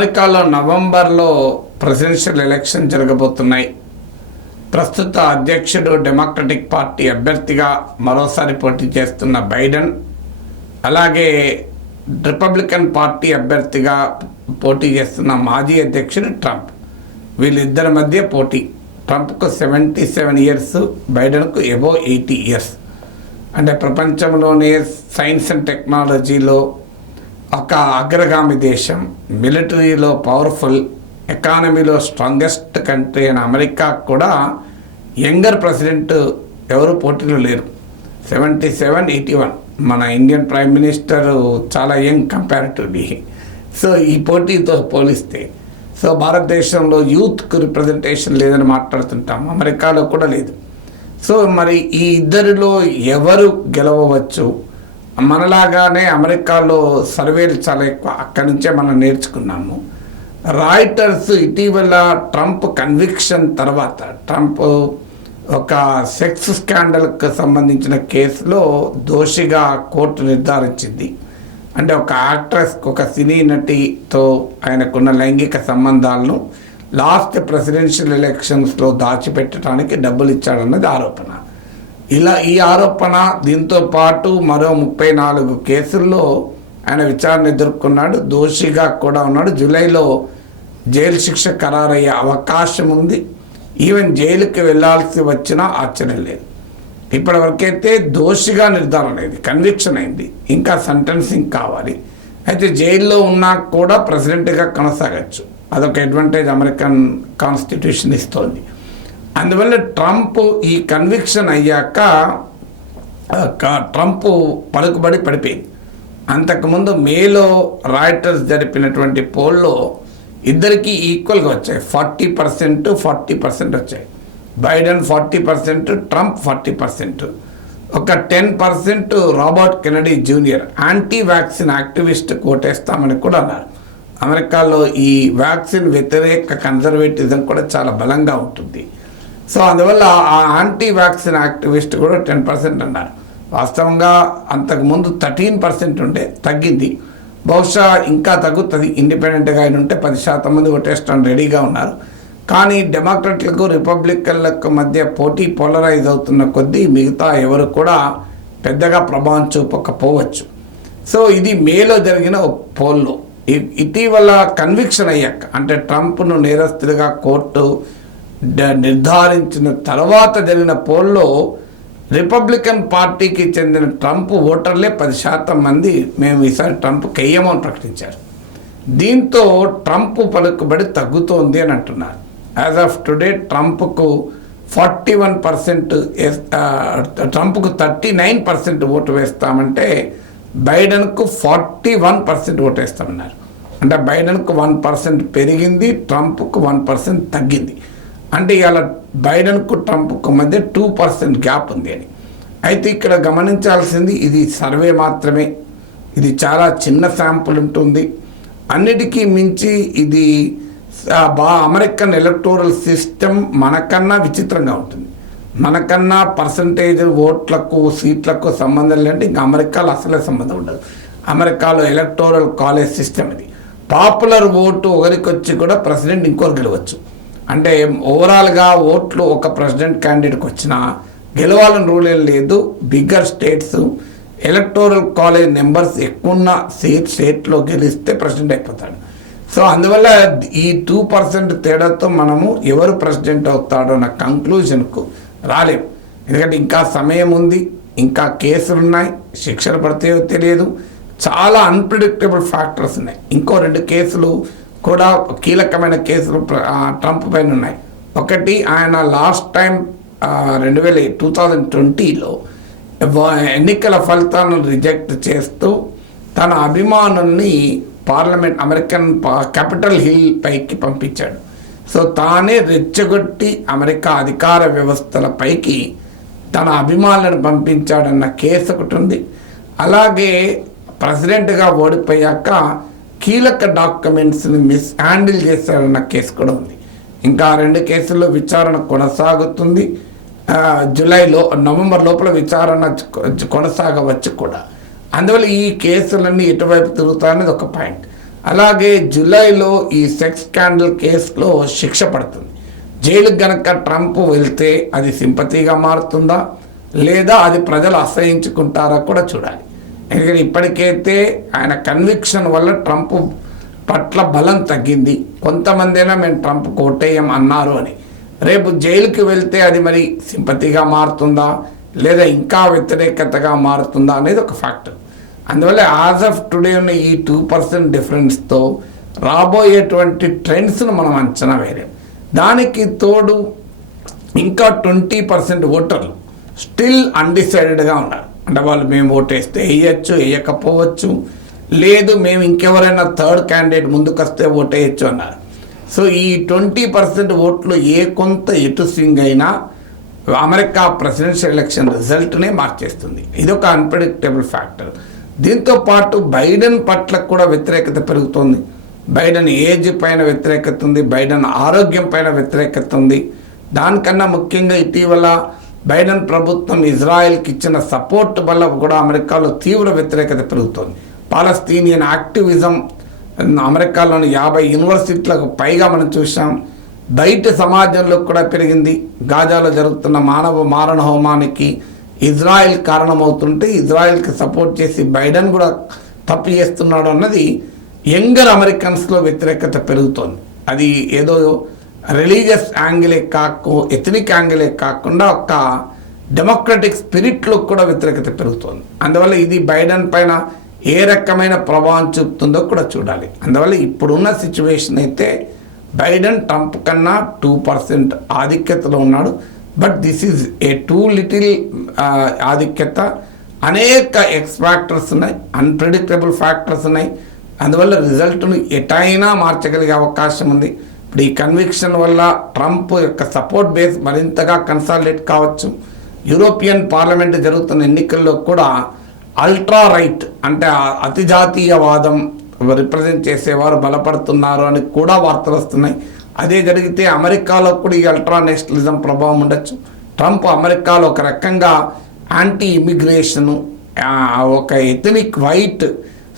అమెరికాలో నవంబర్లో presidential election జరగబోతున్నాయి. ప్రస్తుత అధ్యక్షుడు డెమోక్రటిక్ పార్టీ అభ్యర్థిగా మరోసారి పోటీ చేస్తున్న బైడెన్, అలాగే రిపబ్లికన్ పార్టీ అభ్యర్థిగా పోటీ చేస్తున్న మాజీ అధ్యక్షుడు ట్రంప్. వీళ్ళిద్దరి మధ్య పోటీ. ట్రంప్కు 77 ఇయర్స్, బైడెన్కు ఎబో 80 ఇయర్స్. అంటే ప్రపంచంలోనే సైన్స్ అండ్ టెక్నాలజీలో ఒక అగ్రగామి దేశం, మిలిటరీలో పవర్ఫుల్, ఎకానమీలో స్ట్రాంగెస్ట్ కంట్రీ అయిన అమెరికా కూడా యంగర్ ప్రెసిడెంట్ ఎవరు పోటీలో లేరు. 77, 81. మన ఇండియన్ ప్రైమ్ మినిస్టర్ చాలా యంగ్ కంపారిటివ్లీ. సో ఈ పోటీతో పోలిస్తే భారతదేశంలో యూత్కు రిప్రజెంటేషన్ లేదని మాట్లాడుతుంటాం, అమెరికాలో కూడా లేదు. సో మరి ఈ ఇద్దరిలో ఎవరు గెలవచ్చు? మనలాగానే అమెరికాలో సర్వేలు చాలా ఎక్కువ, అక్కడి నుంచే మనం నేర్చుకున్నాము. రాయిటర్స్ ఇటీవల ట్రంప్ కన్విక్షన్ తర్వాత, ట్రంప్ ఒక సెక్స్ స్కాండల్కి సంబంధించిన కేసులో దోషిగా కోర్టు నిర్ధారించింది. అంటే ఒక యాక్ట్రెస్, ఒక సినీ నటితో ఆయనకున్న లైంగిక సంబంధాలను లాస్ట్ ప్రెసిడెన్షియల్ ఎలక్షన్స్లో దాచిపెట్టడానికి డబ్బులు ఇచ్చాడన్నది ఆరోపణ. ఈ ఆరోపణ, దీంతో పాటు మరో 34 కేసుల్లో ఆయన విచారణ ఎదుర్కొన్నాడు. దోషిగా కూడా ఉన్నాడు. జూలైలో జైలు శిక్ష ఖరారయ్యే అవకాశం ఉంది. ఈవెన్ జైలుకి వెళ్లాల్సి వచ్చినా ఆశ్చర్యం లేదు. ఇప్పటివరకైతే దోషిగా నిర్ధారణ అయింది, కన్విక్షన్ అయింది, ఇంకా సెంటెన్సింగ్ కావాలి. అయితే జైల్లో ఉన్నా కూడా ప్రెసిడెంట్గా కొనసాగచ్చు. అదొక అడ్వాంటేజ్ అమెరికన్ కాన్స్టిట్యూషన్ ఇస్తోంది. అందువల్ల ట్రంప్ ఈ కన్విక్షన్ అయ్యాక ట్రంప్ పలుకుబడి పడిపోయింది. అంతకుముందు మేలో రాయిటర్స్ జరిపినటువంటి పోల్లో ఇద్దరికి ఈక్వల్గా వచ్చాయి. 40%, 40% వచ్చాయి. Biden 40%, Trump 40%. ఒక 10% Robert Kennedy junior anti vaccine activist ఓటేస్తామని కూడా అన్నారు. అమెరికాలో ఈ వ్యాక్సిన్ వ్యతిరేక కన్జర్వేటిజం కూడా చాలా బలంగా ఉంటుంది. సో అందువల్ల ఆ యాంటీ వ్యాక్సిన్ యాక్టివిస్ట్ కూడా 10% అన్నారు. వాస్తవంగా అంతకుముందు 13% ఉండే, తగ్గింది. బహుశా ఇంకా తగ్గుతుంది. ఇండిపెండెంట్గా ఆయన ఉంటే 10% మంది ఓటేస్తాను రెడీగా ఉన్నారు. కానీ డెమోక్రట్లకు రిపబ్లికన్లకు మధ్య పోటీ పోలరైజ్ అవుతున్న కొద్దీ మిగతా ఎవరు కూడా పెద్దగా ప్రభావం చూపకపోవచ్చు. సో ఇది మేలో జరిగిన పోల్లో. ఇటీవల కన్విక్షన్ అయ్యాక, అంటే ట్రంప్ను నేరస్తులుగా కోర్టు నిర్ధారించిన తర్వాత జరిగిన పోల్లో రిపబ్లికన్ పార్టీకి చెందిన ట్రంప్ ఓటర్లే 10% మంది మేము ఈసారి ట్రంప్కి వెయ్యమని ప్రకటించారు. దీంతో ట్రంప్ పలుకుబడి తగ్గుతోంది అని అంటున్నారు. యాజ్ ఆఫ్ టుడే ట్రంప్కు 41%, ట్రంప్కు 39% ఓటు వేస్తామంటే బైడెన్కు 41% ఓటు వేస్తామన్నారు. అంటే బైడెన్కు 1% పెరిగింది, ట్రంప్కు 1% తగ్గింది. అంటే ఇవాళ బైడెన్కు ట్రంప్కు మధ్య 2% గ్యాప్ ఉంది అని. అయితే ఇక్కడ గమనించాల్సింది, ఇది సర్వే మాత్రమే, ఇది చాలా చిన్న శాంపుల్ ఉంటుంది. అన్నిటికీ మించి ఇది అమెరికన్ ఎలక్టోరల్ సిస్టమ్ మనకన్నా విచిత్రంగా ఉంటుంది. మనకన్నా పర్సంటేజ్ ఓట్లకు సీట్లకు సంబంధం లేదంటే ఇంకా అమెరికాలో అసలే సంబంధం ఉండదు. అమెరికాలో ఎలక్టోరల్ కాలేజ్ సిస్టమ్ ఇది. పాపులర్ ఓటు ఒకరికి వచ్చి కూడా ప్రెసిడెంట్ ఇంకొకరు గెలవచ్చు. అంటే ఓవరాల్గా ఓట్లు ఒక ప్రెసిడెంట్ క్యాండిడేట్కి వచ్చినా గెలవాలని రూల్ ఏం లేదు. Bigger states electoral college numbers ఎక్కువ ఉన్న స్టేట్లో గెలిస్తే ప్రెసిడెంట్ అయిపోతాడు. సో అందువల్ల ఈ 2% తేడాతో మనము ఎవరు ప్రెసిడెంట్ అవుతాడో అన్న కంక్లూజన్కు రాలేము. ఎందుకంటే ఇంకా సమయం ఉంది, ఇంకా కేసులు ఉన్నాయి, శిక్షలు పడితే తెలియదు, చాలా అన్ప్రిడిక్టబుల్ ఫ్యాక్టర్స్ ఉన్నాయి. ఇంకో 2 కేసులు కూడా కీలకమైన కేసులు ట్రంప్ పైన ఉన్నాయి. ఒకటి, ఆయన లాస్ట్ టైం 2020లో ఎన్నికల ఫలితాలను రిజెక్ట్ చేస్తూ తన అభిమానుల్ని పార్లమెంట్, అమెరికన్ క్యాపిటల్ హిల్ పైకి పంపించాడు. సో తానే రెచ్చగొట్టి అమెరికా అధికార వ్యవస్థల పైకి తన అభిమానులను పంపించాడన్న కేసు ఒకటి ఉంది. అలాగే ప్రెసిడెంట్గా ఓడిపోయాక కీలక డాక్యుమెంట్స్ని హ్యాండిల్ చేశాడన్న కేసు కూడా ఉంది. ఇంకా 2 కేసుల్లో విచారణ కొనసాగుతుంది. నవంబర్ లోపల విచారణ కొనసాగవచ్చు కూడా. అందువల్ల ఈ కేసులన్నీ ఎటువైపు తిరుగుతాయనేది ఒక పాయింట్. అలాగే జూలైలో ఈ సెక్స్ స్కాండల్ కేసులో శిక్ష పడుతుంది. జైలుకి గనక ట్రంప్ వెళ్తే అది సింపతిగా మారుతుందా లేదా అది ప్రజలు అసహించుకుంటారా కూడా చూడాలి. ఎందుకంటే ఇప్పటికైతే ఆయన కన్విక్షన్ వల్ల ట్రంప్ పట్ల బలం తగ్గింది. కొంతమంది అయినా మేము ట్రంప్ కోటేయం అన్నారు అని. రేపు జైలుకి వెళ్తే అది మరి సింపతిగా మారుతుందా లేదా ఇంకా వ్యతిరేకతగా మారుతుందా అనేది ఒక ఫ్యాక్టర్. అందువల్ల యాజ్ ఆఫ్ టుడే ఉన్న ఈ 2% డిఫరెన్స్తో రాబోయేటువంటి ట్రెండ్స్ను మనం అంచనా వేయలేం. దానికి తోడు ఇంకా 20% ఓటర్లు స్టిల్ అన్డిసైడెడ్గా ఉన్నారు. అంటే వాళ్ళు మేము ఓటేస్తే వేయచ్చు, వేయకపోవచ్చు, లేదు మేము ఇంకెవరైనా థర్డ్ క్యాండిడేట్ ముందుకొస్తే ఓటేయచ్చు అన్నారు. సో ఈ 20% ఓట్లు కొంత ఎటు స్వింగ్ అయినా అమెరికా ప్రెసిడెన్షియల్ ఎలక్షన్ రిజల్ట్నే మార్చేస్తుంది. ఇది ఒక అన్ప్రెడిక్టబుల్ ఫ్యాక్టర్. దీంతో పాటు బైడెన్ పట్ల కూడా వ్యతిరేకత పెరుగుతోంది. బైడెన్ ఏజ్ పైన వ్యతిరేకత ఉంది, బైడెన్ ఆరోగ్యం పైన వ్యతిరేకత ఉంది. దానికన్నా ముఖ్యంగా ఇటీవల బైడెన్ ప్రభుత్వం ఇజ్రాయెల్కి ఇచ్చిన సపోర్ట్ వల్ల కూడా అమెరికాలో తీవ్ర వ్యతిరేకత పెరుగుతోంది. పాలస్తీనియన్ యాక్టివిజం అమెరికాలోని 50 యూనివర్సిటీలకు పైగా మనం చూసాం. బయట సమాజంలో కూడా పెరిగింది. గాజాలో జరుగుతున్న మానవ మారణ హోమానికి ఇజ్రాయెల్ కారణమవుతుంటే ఇజ్రాయెల్కి సపోర్ట్ చేసి బైడెన్ కూడా తప్పు చేస్తున్నాడు అన్నది యంగర్ అమెరికన్స్లో వ్యతిరేకత పెరుగుతోంది. అది ఏదో రిలీజియస్ యాంగిలే ఎథనిక్ యాంగిలే కాకుండా ఒక డెమోక్రటిక్ స్పిరిట్లో కూడా వ్యతిరేకత పెరుగుతోంది. అందువల్ల ఇది బైడెన్ పైన ఏ రకమైన ప్రభావం చూపుతుందో కూడా చూడాలి. అందువల్ల ఇప్పుడున్న సిచ్యువేషన్ అయితే బైడెన్ ట్రంప్ కన్నా 2% ఆధిక్యతలో ఉన్నాడు. But this is a two little ఆధిక్యత. అనేక ఎక్స్ ఫ్యాక్టర్స్ ఉన్నాయి, అన్ప్రెడిక్టబుల్ ఫ్యాక్టర్స్ ఉన్నాయి. అందువల్ల రిజల్ట్ను ఎటైనా మార్చగలిగే అవకాశం ఉంది. ఇప్పుడు ఈ కన్విక్షన్ వల్ల ట్రంప్ యొక్క సపోర్ట్ బేస్ మరింతగా కన్సాలిడేట్ కావచ్చు. యూరోపియన్ పార్లమెంట్ జరుగుతున్న ఎన్నికల్లో కూడా అల్ట్రా రైట్ అంటే అతి జాతీయవాదం రిప్రజెంట్ చేసేవారు బలపడుతున్నారు అని కూడా వార్తలు వస్తున్నాయి. అదే జరిగితే అమెరికాలో కూడా ఈ అల్ట్రా నేషనలిజం ప్రభావం ఉండొచ్చు. ట్రంప్ అమెరికాలో ఒక రకంగా యాంటీ ఇమిగ్రేషను, ఒక ఎథనిక్ వైట్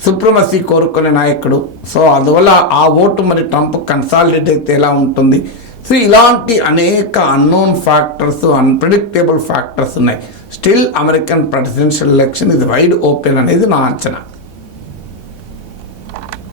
సుప్రమసీ కోరుకునే నాయకుడు. సో అందువల్ల ఆ ఓటు మరి ట్రంప్ కన్సాలిడేట్ అయితే ఎలా ఉంటుంది. సో ఇలాంటి అనేక అన్నోన్ ఫ్యాక్టర్స్, అన్ప్రెడిక్టబుల్ ఫ్యాక్టర్స్ ఉన్నాయి. స్టిల్ అమెరికన్ ప్రెసిడెన్షియల్ ఎలక్షన్ ఇది వైడ్ ఓపెన్ అనేది నా అంచనా.